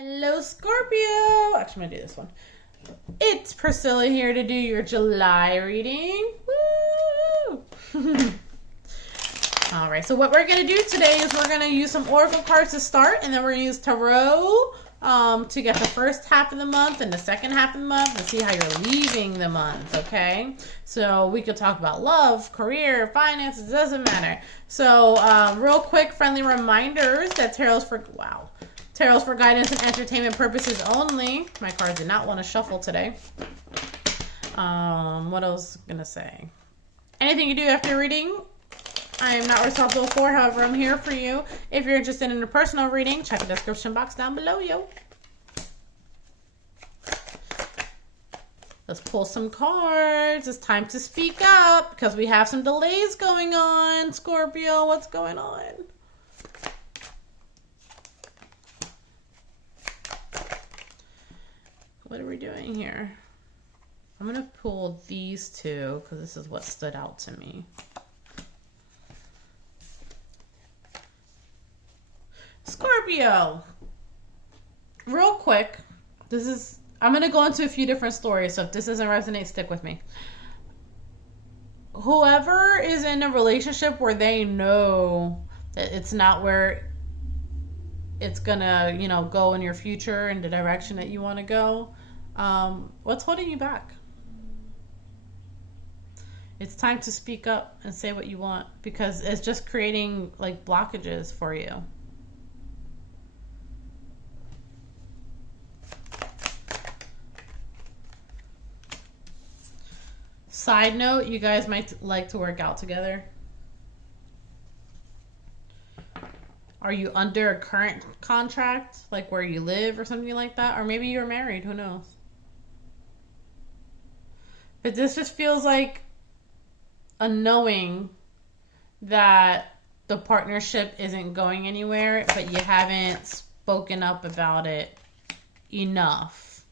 Hello, Scorpio. Actually, I'm going to do this one. It's Priscilla here to do your July reading. Woo! All right, so what we're going to do today is we're going to use some oracle cards to start, and then we're going to use tarot to get the first half of the month and the second half of the month and see how you're leaving the month, okay? So we could talk about love, career, finances, doesn't matter. So real quick, friendly reminders that tarot's for guidance and entertainment purposes only. My cards did not want to shuffle today. What else was I going to say? Anything you do after reading, I am not responsible for. However, I'm here for you. If you're interested in a personal reading, check the description box down below, yo. Let's pull some cards. It's time to speak up because we have some delays going on. Scorpio, what's going on? What are we doing here? I'm going to pull these two because this is what stood out to me. Scorpio, real quick, I'm going to go into a few different stories, so if this doesn't resonate, stick with me. Whoever is in a relationship where they know that it's not where it's going to, go in your future in the direction that you want to go, what's holding you back? It's time to speak up and say what you want because it's just creating like blockages for you. Side note, you guys might like to work out together. Are you under a current contract, like where you live or something like that? Or maybe you're married, who knows? But this just feels like a knowing that the partnership isn't going anywhere, but you haven't spoken up about it enough.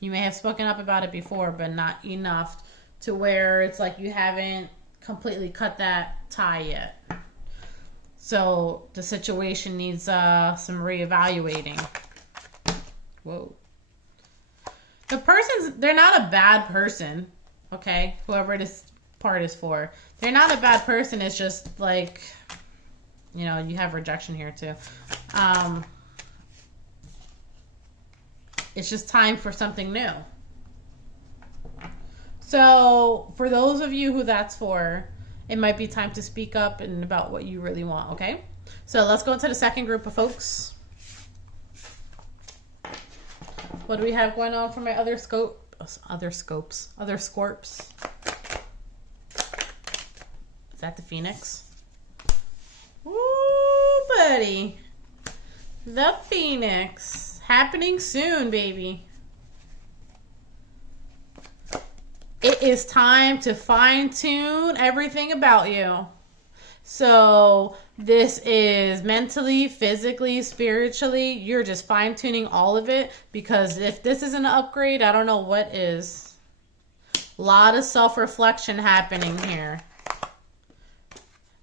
You may have spoken up about it before, but not enough to where it's like you haven't completely cut that tie yet. So the situation needs some reevaluating. Whoa. The they're not a bad person, okay? Whoever this part is for. They're not a bad person. It's just like, you have rejection here too. It's just time for something new. So for those of you who that's for, it might be time to speak up and about what you really want, okay? So let's go into the second group of folks. What do we have going on for my other scorps? Is that the Phoenix? Woo, buddy. The Phoenix. Happening soon, baby. It is time to fine-tune everything about you. So this is mentally, physically, spiritually. You're just fine-tuning all of it because if this isn't an upgrade, I don't know what is. A lot of self-reflection happening here.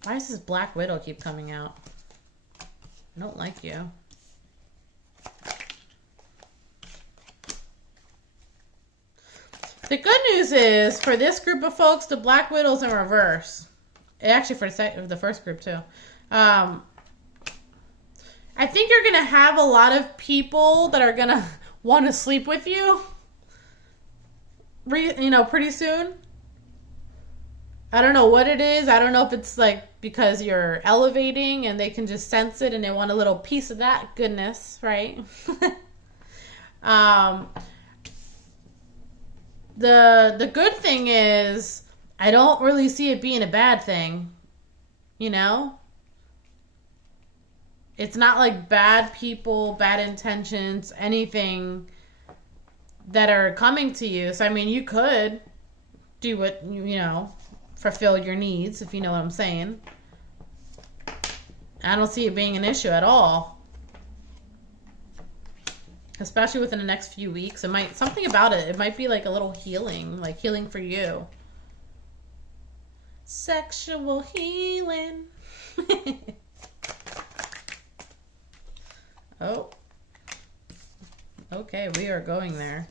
Why does this Black Widow keep coming out? I don't like you. The good news is, for this group of folks, the Black Widow's in reverse. Actually, for the first group, too. I think you're going to have a lot of people that are going to want to sleep with you, pretty soon. I don't know what it is. I don't know if it's like because you're elevating and they can just sense it and they want a little piece of that goodness, right? The good thing is, I don't really see it being a bad thing, It's not like bad people, bad intentions, anything that are coming to you. So, I mean, you could do what, fulfill your needs, if you know what I'm saying. I don't see it being an issue at all. Especially within the next few weeks. Something about it might be like a little healing, like healing for you. Sexual healing. Oh. Okay, we are going there.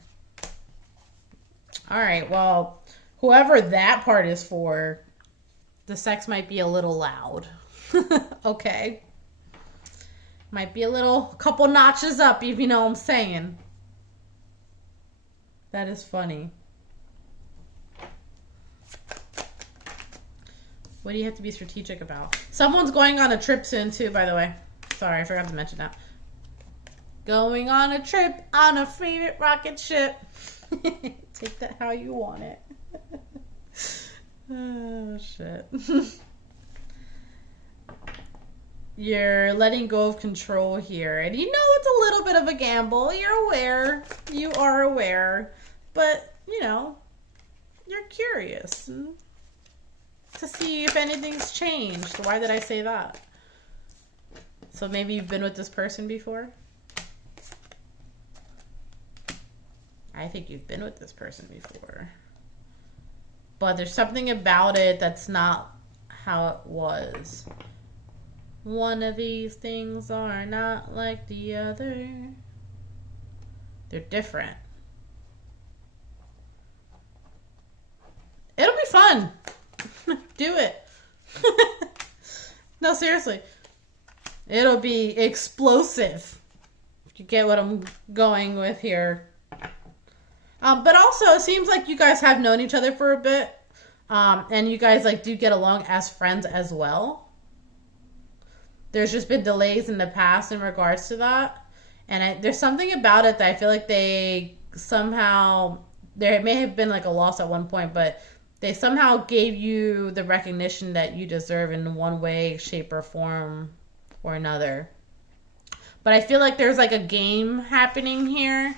All right, well, whoever that part is for, the sex might be a little loud. Okay. Might be a couple notches up, if you know what I'm saying. That is funny. What do you have to be strategic about? Someone's going on a trip soon, too, by the way. Sorry, I forgot to mention that. Going on a trip on a favorite rocket ship. Take that how you want it. Oh, shit. You're letting go of control here. And you know it's a little bit of a gamble. You're aware. You are aware. But, you know, you're curious to see if anything's changed. Why did I say that? So maybe you've been with this person before? I think you've been with this person before. But there's something about it that's not how it was. One of these things are not like the other. They're different. It'll be fun. Do it. No, seriously. It'll be explosive. If you get what I'm going with here. But also, it seems like you guys have known each other for a bit. And you guys do get along as friends as well. There's just been delays in the past in regards to that. And there's something about it that I feel like they somehow... There may have been a loss at one point, but they somehow gave you the recognition that you deserve in one way, shape, or form or another. But I feel like there's a game happening here.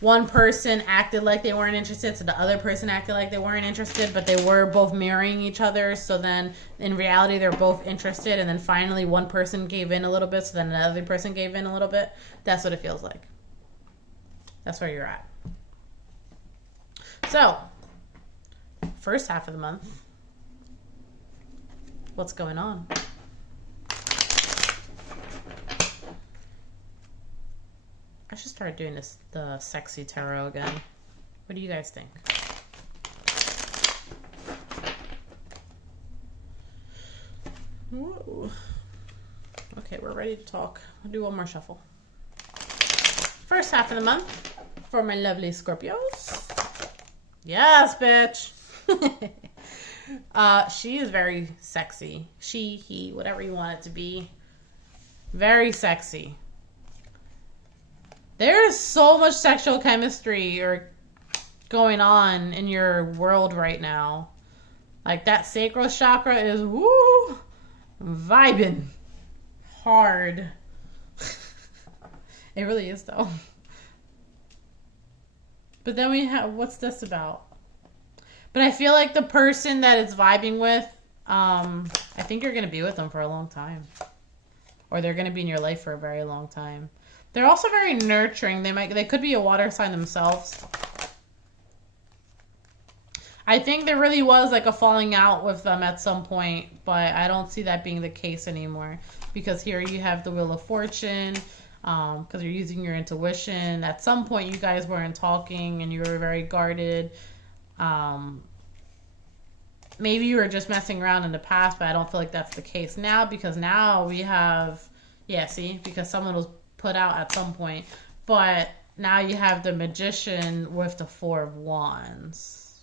One person acted like they weren't interested, so the other person acted like they weren't interested, but they were both mirroring each other. So then, in reality, they're both interested, and then finally one person gave in a little bit, so then another person gave in a little bit. That's what it feels like. That's where you're at. So, first half of the month, what's going on? I should start doing the sexy tarot again. What do you guys think? Whoa. Okay, we're ready to talk. I'll do one more shuffle. First half of the month for my lovely Scorpios. Yes, bitch. She is very sexy. She, he, whatever you want it to be. Very sexy. There is so much sexual chemistry going on in your world right now. That sacral chakra is woo vibing hard. It really is though. But then we have, what's this about? But I feel like the person that it's vibing with, I think you're going to be with them for a long time. Or they're going to be in your life for a very long time. They're also very nurturing. They could be a water sign themselves. I think there really was a falling out with them at some point, but I don't see that being the case anymore. Because here you have the Wheel of Fortune, because you're using your intuition. At some point you guys weren't talking and you were very guarded. Maybe you were just messing around in the past, but I don't feel like that's the case now, because now we have, because someone was put out at some point, but now you have the Magician with the Four of Wands.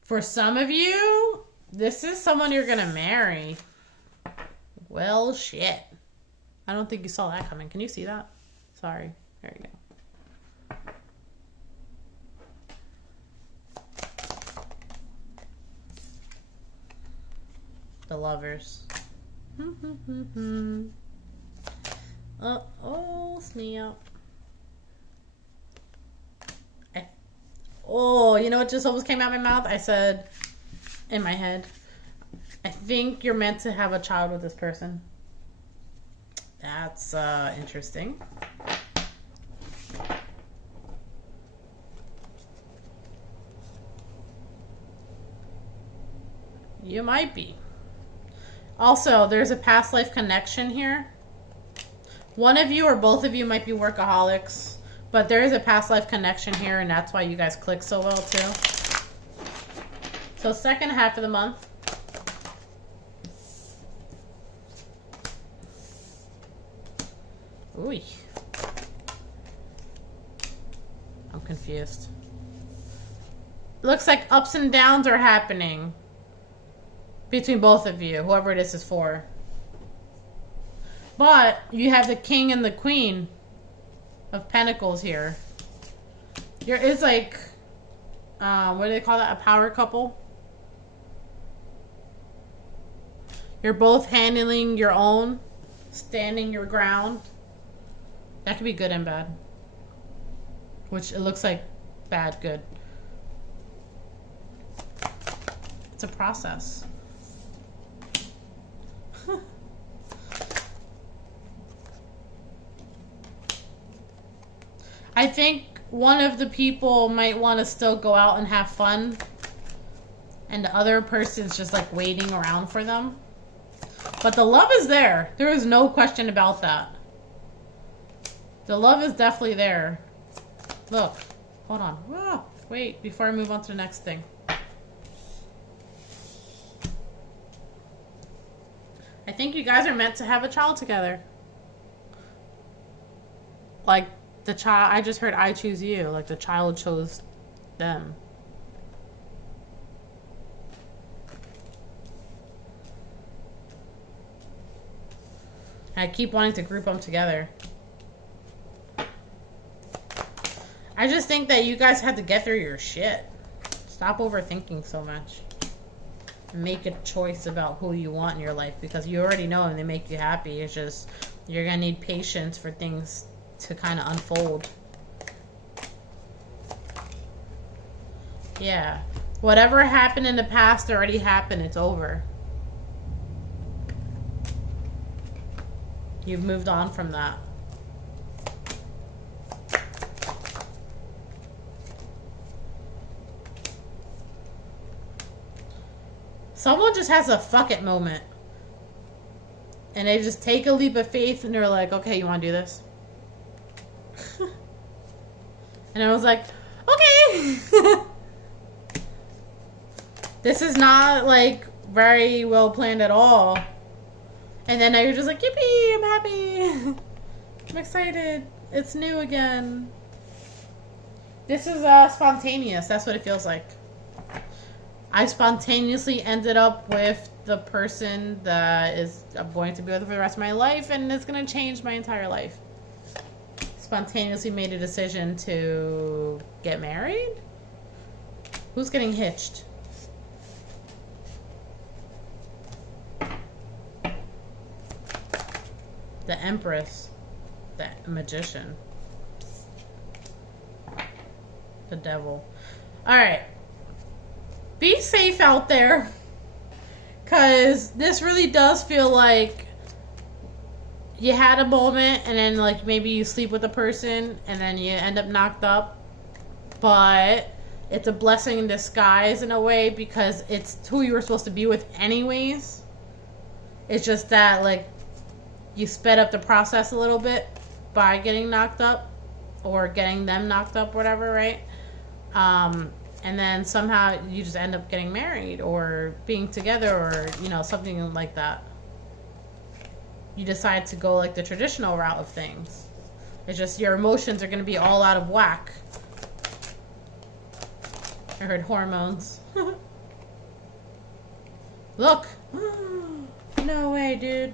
For some of you, this is someone you're gonna marry. Well, shit. I don't think you saw that coming. Can you see that? Sorry. There you go. The Lovers. Oh, snap. You know what just almost came out of my mouth? I said in my head, I think you're meant to have a child with this person. That's interesting. You might be. Also, there's a past life connection here. One of you or both of you might be workaholics, but there is a past life connection here, and that's why you guys click so well too. So second half of the month. Ooh. I'm confused. Looks like ups and downs are happening between both of you, whoever this is for. But you have the king and the queen of pentacles here. There is like, what do they call that? A power couple? You're both handling your own, standing your ground. That could be good and bad. Which it looks like bad, good. It's a process. I think one of the people might want to still go out and have fun, and the other person's just like waiting around for them. But the love is there. There is no question about that. The love is definitely there. Look. Hold on. Whoa, wait, before I move on to the next thing. I think you guys are meant to have a child together. Like, the child, I just heard I choose you. Like, the child chose them. I keep wanting to group them together. I just think that you guys have to get through your shit. Stop overthinking so much. Make a choice about who you want in your life, because you already know and they make you happy. It's just, you're gonna need patience for things to kind of unfold. Yeah. Whatever happened in the past already happened. It's over. You've moved on from that. Someone just has a fuck it moment. And they just take a leap of faith and they're like, okay, you want to do this? And I was like, okay. This is not like very well planned at all. And then now you're just like, yippee, I'm happy. I'm excited. It's new again. This is spontaneous. That's what it feels like. I spontaneously ended up with the person that I'm going to be with for the rest of my life, and it's going to change my entire life. Spontaneously made a decision to get married? Who's getting hitched? The Empress. The Magician. The Devil. Alright. Be safe out there. Because this really does feel like you had a moment and then like maybe you sleep with a person and then you end up knocked up. But it's a blessing in disguise in a way, because it's who you were supposed to be with anyways. It's just that like you sped up the process a little bit by getting knocked up or getting them knocked up, whatever, right? And then somehow you just end up getting married or being together or, you know, something like that. You decide to go like the traditional route of things. It's just your emotions are going to be all out of whack. I heard hormones. Look. No way, dude.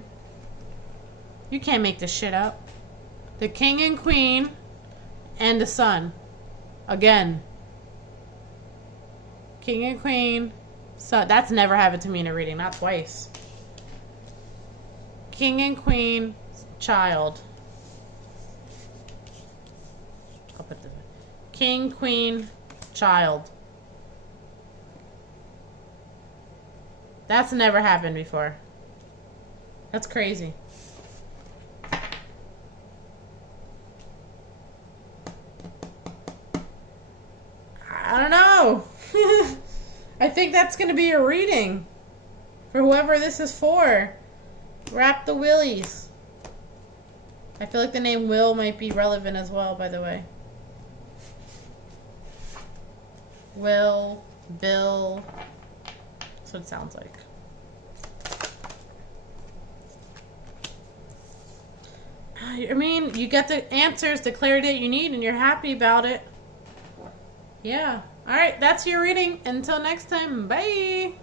You can't make this shit up. The king and queen and the sun. Again. King and queen. So that's never happened to me in a reading. Not twice. King and queen. Child. I'll put this. King, queen, child. That's never happened before. That's crazy. I don't know. I think that's going to be a reading for whoever this is for. Wrap the willies. I feel like the name Will might be relevant as well, by the way. Will, Bill. That's what it sounds like. I mean, you get the answers, the clarity that you need, and you're happy about it. Yeah. All right, that's your reading. Until next time, bye.